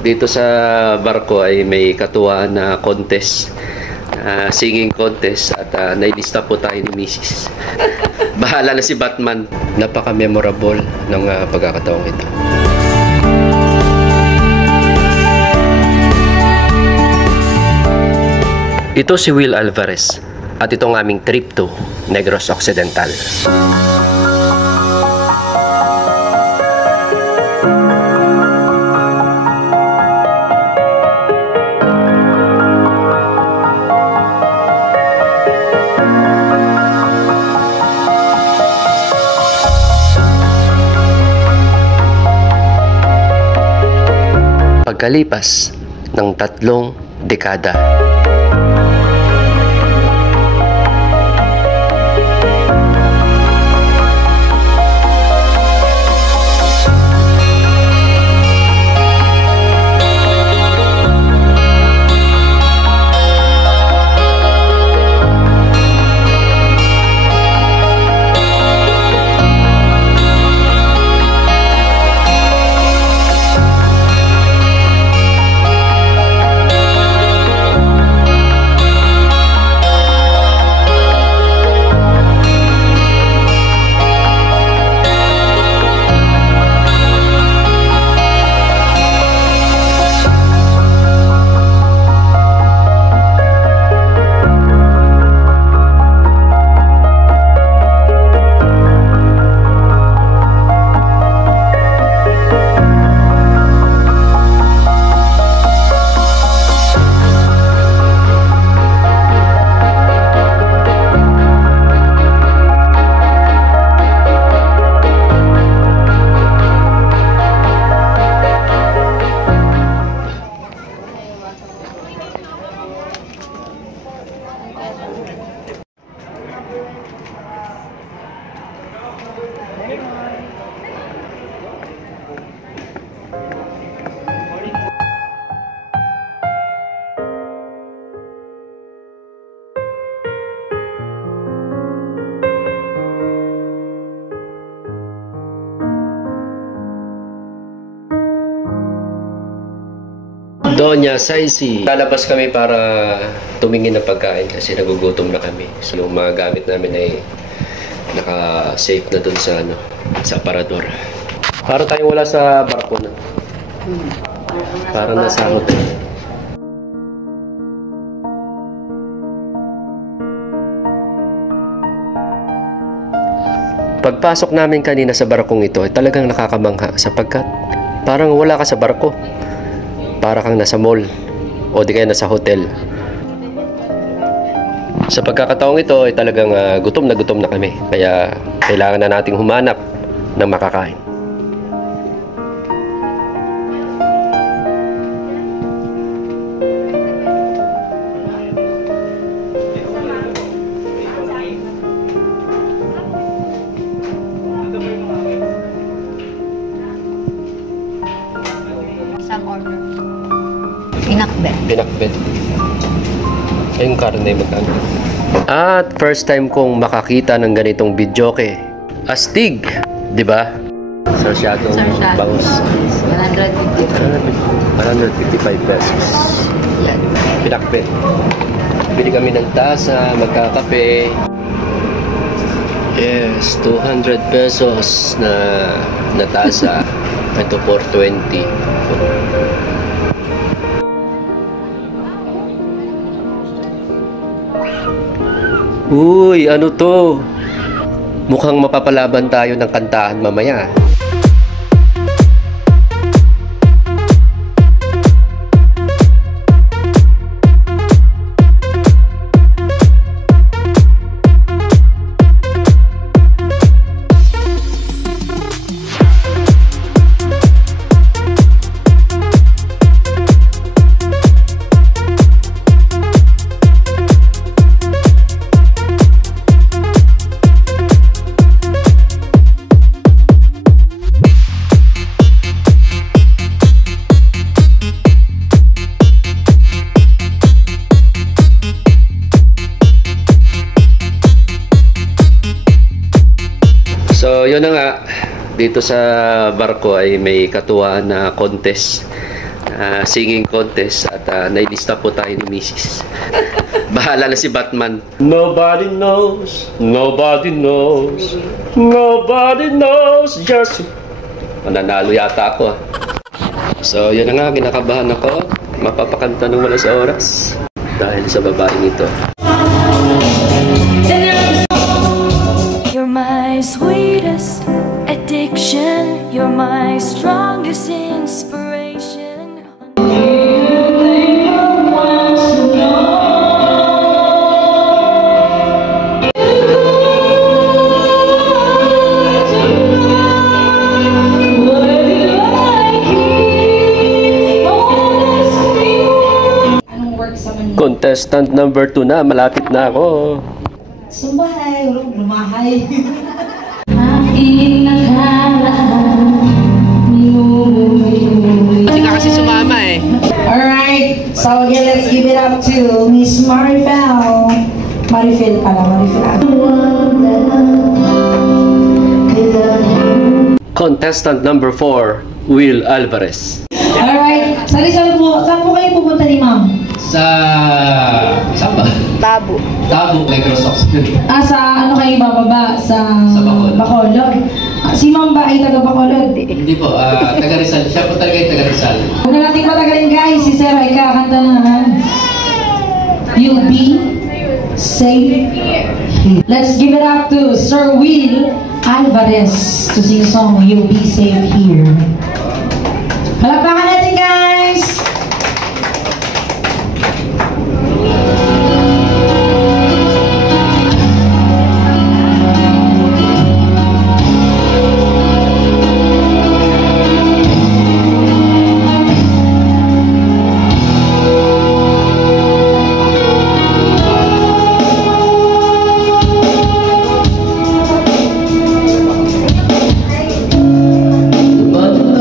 dito sa barko ay may katuwaan na contest, singing contest, at nailista po tayo ni Mrs. Bahala na si Batman. Napaka-memorable ng pagkakataong ito. Ito si Will Alvarez at ito ang aming trip to Negros Occidental. Pagkalipas ng 3 dekada, Doña Saisi. Lalabas kami para tumingin ng pagkain kasi nagugutom na kami. So yung mga gamit namin ay naka-safe na dun sa sa aparador. Para tayong wala sa barko na. Para nasa hotel. Pagpasok namin kanina sa barkong ito ay talagang nakakamangha sapagkat parang wala ka sa barko. Para kang nasa mall o di kaya nasa hotel. Sa pagkakataong ito ay talagang gutom na kami. Kaya kailangan na nating humanap ng makakain. Isang order. Pinakbet. Pinakbet. Yung karne magkano? At first time kong makakita ng ganitong videoke. Astig, di ba? Sarsyadong bangus. 155 pesos. Yan. Pinakbet. Bili kami ng tasa, magkakape. Yes, 200 pesos na tasa. Ito 420. Uy, ano to? Mukhang mapapalaban tayo ng kantahan mamaya. So, yun na nga. Dito sa barko ay may katuwaan na contest, singing contest at nailista po tayo ni Mrs. Bahala na si Batman. Nobody knows, nobody knows, nobody knows, just... Mananalo yata ako. So, yun na nga, kinakabahan ako. Mapapakanta ng wala sa oras dahil sa babaeng ito. You're my sweetest addiction. You're my strongest inspiration. Contestant number 2 na, malapit na ako. Sumbahay, lumahay. Aking nakalaan, Hindi ka kasi sumama eh. Alright, so again, let's give it up to Miss Marifel. Marifel pala, Marifel. Contestant number 4, Will Alvarez. Alright, saan po kayo pupunta ni ma'am? Saan ba? Tabo. Tabo, Microsoft. Sa ano kayo bababa? Sa Bacolod. Bacolod. Si ma'am ba ay taga Bacolod? Hindi po, taga Rizal. Siya po talaga yung taga Rizal. Huwag na natin patagalin guys, si Sir ay kakanta na. You'll be safe. Let's give it up to Sir Will Alvarez to sing a song, You'll Be Safe Here. Palakpakan natin guys! Nobody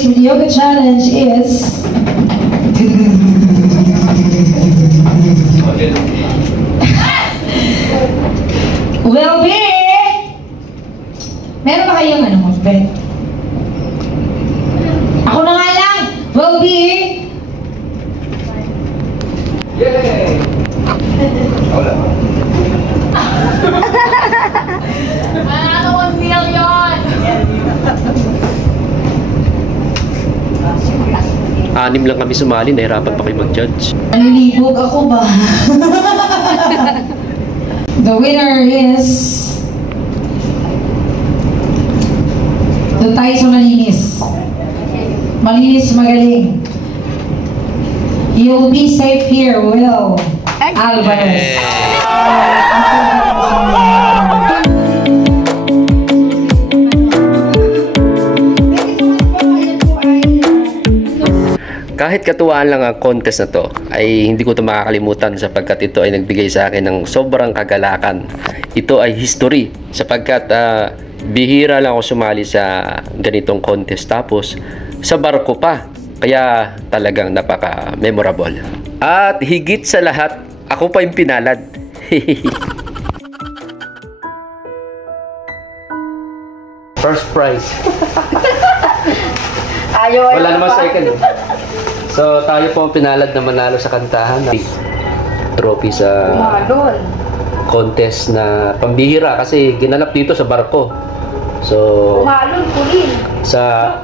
today's yoga challenge is will be, meron ba kayong ano, Ben? Ako na nga lang, will be, Anim lang kami sumali, nahirapan pa kayo mag-judge. nalilibog ako ba? The winner is doon tayo sa malinis. Malinis, magaling. You'll be safe here, Will Alvarez. Kahit katuwaan lang ang contest na to, ay hindi ko ito makakalimutan sapagkat ito ay nagbigay sa akin ng sobrang kagalakan. Ito ay history sapagkat bihira lang ako sumali sa ganitong contest tapos sa barko pa. Kaya talagang napaka-memorable. At higit sa lahat, ako pa yung pinalad. First prize. Wala naman second. So, tayo po ang pinalad na manalo sa kantahan. Trophy sa contest na pambihira kasi ginanap dito sa barko. So, sa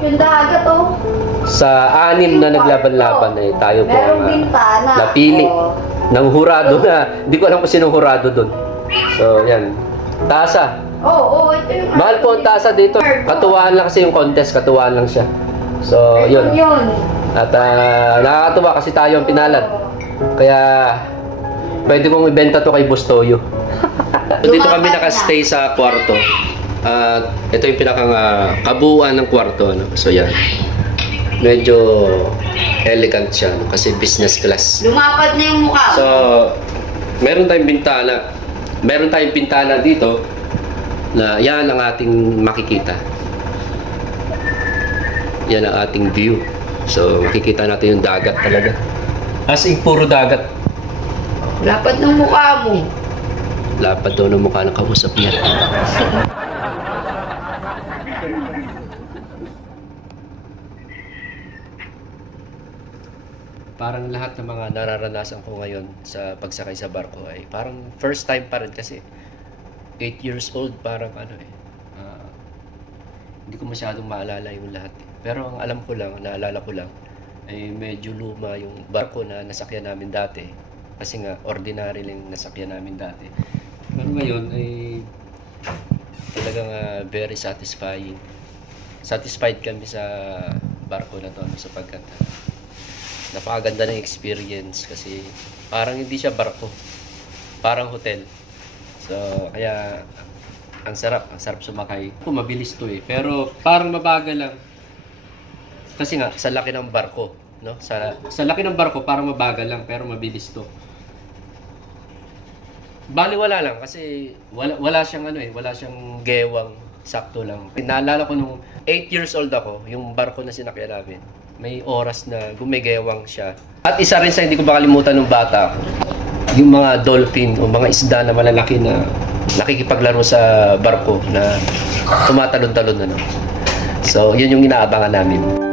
sa anim na naglaban-laban ay tayo po ang napili ng hurado na hindi ko alam kung sinong hurado doon. So, yan. Tasa. Ito yung Mahal po ang tasa dito. Katuwaan lang kasi yung contest, katuwaan lang siya. So, yun. At nakakatuwa kasi tayo ang pinalad. Kaya, pwede kong ibenta to kay Bustoyo. Dito kami nakastay sa kwarto. At ito yung pinakang kabuuan ng kwarto. No? So, yan. Medyo elegant siya. No? Kasi business class. Lumapad na yung mukha. So, meron tayong bintana. Meron tayong bintana dito na yan ang ating makikita. Yan ang ating view. So, makikita natin yung dagat talaga. As in, puro dagat. Lapad ng mukha mo. Lapad daw ng mukha ng kausap niya. Parang lahat ng mga nararanasan ko ngayon sa pagsakay sa barko ay parang first time pa rin kasi 8 years old, parang hindi ko masyadong maalala yung lahat. Pero ang alam ko lang, naalala ko lang, ay medyo luma yung barko na nasakyan namin dati. Kasi nga, ordinary lang nasakyan namin dati. Pero ngayon ay talagang very satisfying. Satisfied kami sa barko na to sapagkat napakaganda ng experience kasi parang hindi siya barko. Parang hotel. So, kaya ang sarap sumakay. Mabilis to eh, pero parang mabagal lang. Kasi nga, sa laki ng barko, no? Sa laki ng barko, parang mabagal lang, pero mabilis to. Bali wala lang, kasi wala siyang wala siyang gewang, sakto lang. Naalala ko nung 8 years old ako, yung barko na sinakyan namin, may oras na gumigewang siya. At isa rin sa hindi ko makalimutan nung bata ako, yung mga dolphin o mga isda na malalaki na nakikipaglaro sa barko na tumatalon-talon na. So, yun yung inaabangan namin.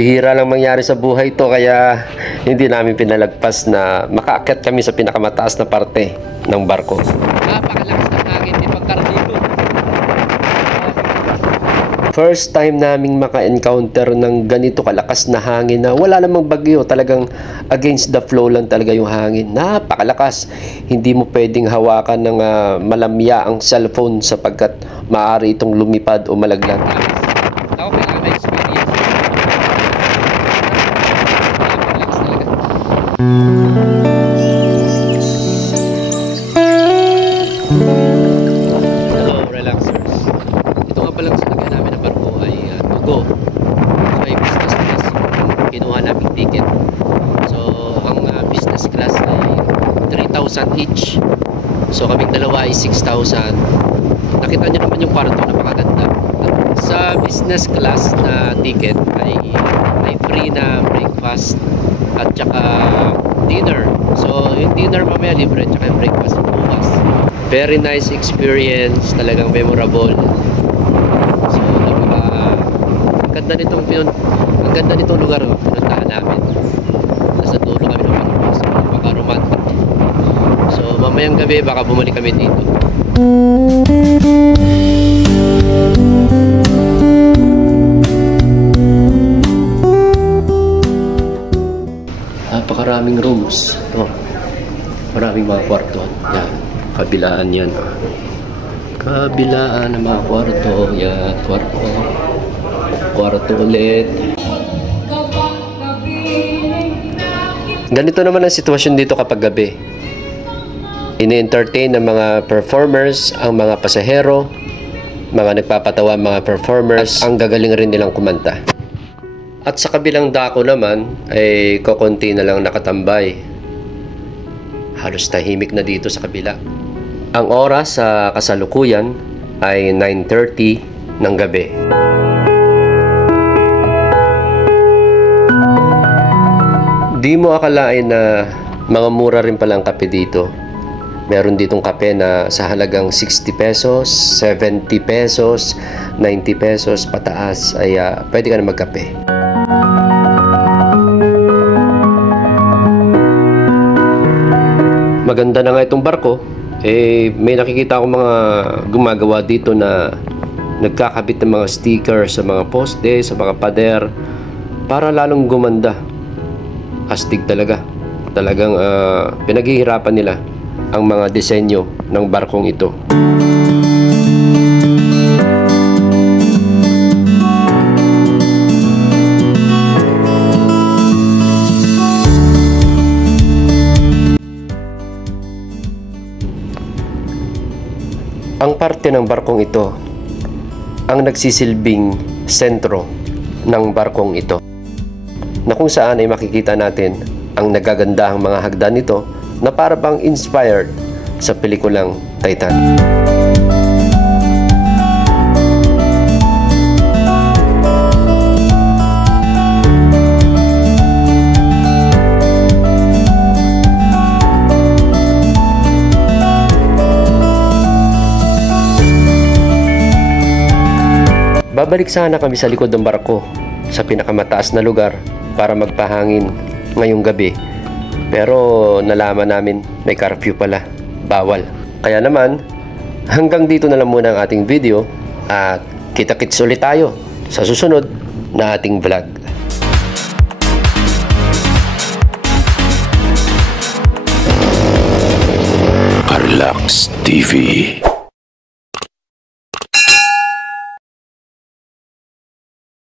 Bihira lang mangyari sa buhay to, kaya hindi namin pinalagpas na makaakyat kami sa pinakamataas na parte ng barko. Napakalakas ng hangin, di pagkardiyo. First time naming maka-encounter ng ganito kalakas na hangin na wala namang bagyo, talagang against the flow lang talaga yung hangin. Napakalakas. Hindi mo pwedeng hawakan ng malamya ang cellphone sapagkat maaari itong lumipad o malaglag. Ako kailangan experience. Napakalakas talaga. Hello, relaxers. Ito nga palang salagyan namin ng barko ay Tugo. So, ay business class yung kinuha naming ticket. So, ang business class ay 3,000 each. So, kaming dalawa ay 6,000. Nakita nyo naman yung kwarto, napakaganda. At sa business class na ticket ay free na breakfast at saka dinner. So, yung dinner mamaya libre, at saka yung breakfast bukas. Very nice experience, talagang memorable. So, ang ganda nitong lugar pinuntahan namin. Nasa dulo kami ng barko, so napaka-romantic. So, mamayang gabi baka bumalik kami dito. Napakaraming rooms. Maraming mga kwarto. Yan. Kabilaan yan. Kabilaan ng mga kwarto. Yan. Kwarto. Kwarto ulit. Ganito naman ang sitwasyon dito kapag gabi. Ini-entertain ng mga performers ang mga pasahero, mga nagpapatawa mga performers, ang gagaling rin nilang kumanta. At sa kabilang dako naman ay kokonti na lang nakatambay. Halos tahimik na dito sa kabila. Ang oras sa kasalukuyan ay 9:30 ng gabi. Di mo akalain na mga mura rin pala ang kape dito. Meron ditong kape na sa halagang 60 pesos, 70 pesos, 90 pesos pataas ay pwede ka na magkape. Maganda na nga itong barko. May nakikita akong mga gumagawa dito na nagkakabit ng mga sticker sa mga poste, sa mga pader para lalong gumanda. Astig talaga. Talagang pinaghihirapan nila ang mga disenyo ng barkong ito. Ang parte ng barkong ito ang nagsisilbing sentro ng barkong ito, na kung saan ay makikita natin ang nagagandahang mga hagdan nito na para bang inspired sa pelikulang Titanic. Babalik sana kami sa likod ng barko sa pinakamataas na lugar para magpahangin ngayong gabi. Pero nalaman namin may curfew pala. Bawal. Kaya naman, hanggang dito na lang muna ang ating video at kita-kits ulit tayo sa susunod na ating vlog. Carlax TV.